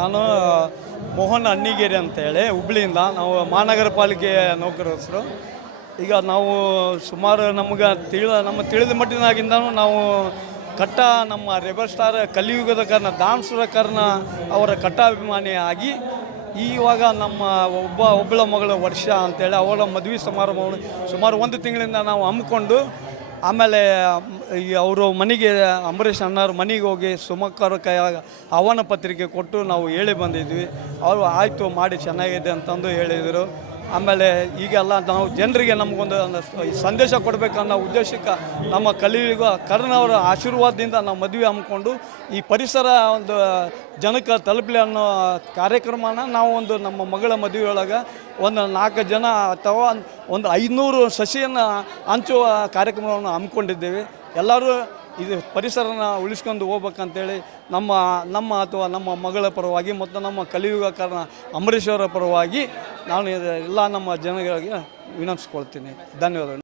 ನಾನು ಮೋಹನ್ ಅಣ್ಣಿಗೇರಿ ಅಂತೇಳಿ, ಹುಬ್ಳಿಯಿಂದ ನಾವು ಮಹಾನಗರ ಪಾಲಿಕೆ ನೌಕರಸರು ಈಗ ನಾವು ಸುಮಾರು ನಮ್ಗೆ ತಿಳಿದ ನಮ್ಮ ತಿಳಿದ ಮಟ್ಟಿನಾಗಿಂದನೂ ನಾವು ಕಟ್ಟ ನಮ್ಮ ರೆಬರ್ ಸ್ಟಾರ್ ಕಲಿಯುಗದ ಕರ್ಣ, ದಾನ್ಸುರ ಕರ್ಣ ಅವರ ಕಟ್ಟಾಭಿಮಾನಿ ಆಗಿ ಇವಾಗ ನಮ್ಮ ಒಬ್ಬ, ಒಬ್ಬಳ ಮಗಳ ವರ್ಷ ಅಂತೇಳಿ ಅವಳ ಮದುವೆ ಸಮಾರಂಭವನ್ನು ಸುಮಾರು ಒಂದು ತಿಂಗಳಿಂದ ನಾವು ಹಮ್ಮಿಕೊಂಡು, ಆಮೇಲೆ ಈ ಅವರು ಮನೆಗೆ, ಅಂಬರೀಷ್ ಅಣ್ಣವ್ರ ಮನೆಗೆ ಹೋಗಿ ಸುಮಕ್ಕರ ಕೈ ಆಹ್ವಾನ ಪತ್ರಿಕೆ ಕೊಟ್ಟು ನಾವು ಹೇಳಿ ಬಂದಿದ್ವಿ. ಅವರು ಆಯಿತು, ಮಾಡಿ ಚೆನ್ನಾಗಿದೆ ಅಂತಂದು ಹೇಳಿದರು. ಆಮೇಲೆ ಈಗೆಲ್ಲ ನಾವು ಜನರಿಗೆ ನಮಗೊಂದು ಸಂದೇಶ ಕೊಡಬೇಕನ್ನೋ ಉದ್ದೇಶಕ್ಕೆ ನಮ್ಮ ಕಲಿಯುಗ ಕರ್ಣವರ ಆಶೀರ್ವಾದದಿಂದ ನಾವು ಮದುವೆ ಹಮ್ಮಿಕೊಂಡು ಈ ಪರಿಸರ ಒಂದು ಜನಕ್ಕೆ ತಲುಪಲಿ ಅನ್ನೋ ಕಾರ್ಯಕ್ರಮನ ನಾವು ಒಂದು ನಮ್ಮ ಮಗಳ ಮದುವೆಯೊಳಗೆ ಒಂದು ನಾಲ್ಕು ಜನ ಅಥವಾ ಒಂದು ಐನೂರು ಸಸಿಯನ್ನು ಹಂಚುವ ಕಾರ್ಯಕ್ರಮವನ್ನು ಹಮ್ಮಿಕೊಂಡಿದ್ದೇವೆ. ಎಲ್ಲರೂ ಇದು ಪರಿಸರನ ಉಳಿಸ್ಕೊಂಡು ಹೋಗ್ಬೇಕಂತೇಳಿ ನಮ್ಮ ನಮ್ಮ ಅಥವಾ ನಮ್ಮ ಮಗಳ ಪರವಾಗಿ ಮತ್ತು ನಮ್ಮ ಕಲಿಯುಗ ಕಾರಣ ಅಂಬರೀಷ್ ಪರವಾಗಿ ನಾನು ಎಲ್ಲ ನಮ್ಮ ಜನಗಳಿಗೆ ವಿನಂತಿಸ್ಕೊಳ್ತೀನಿ. ಧನ್ಯವಾದಗಳು.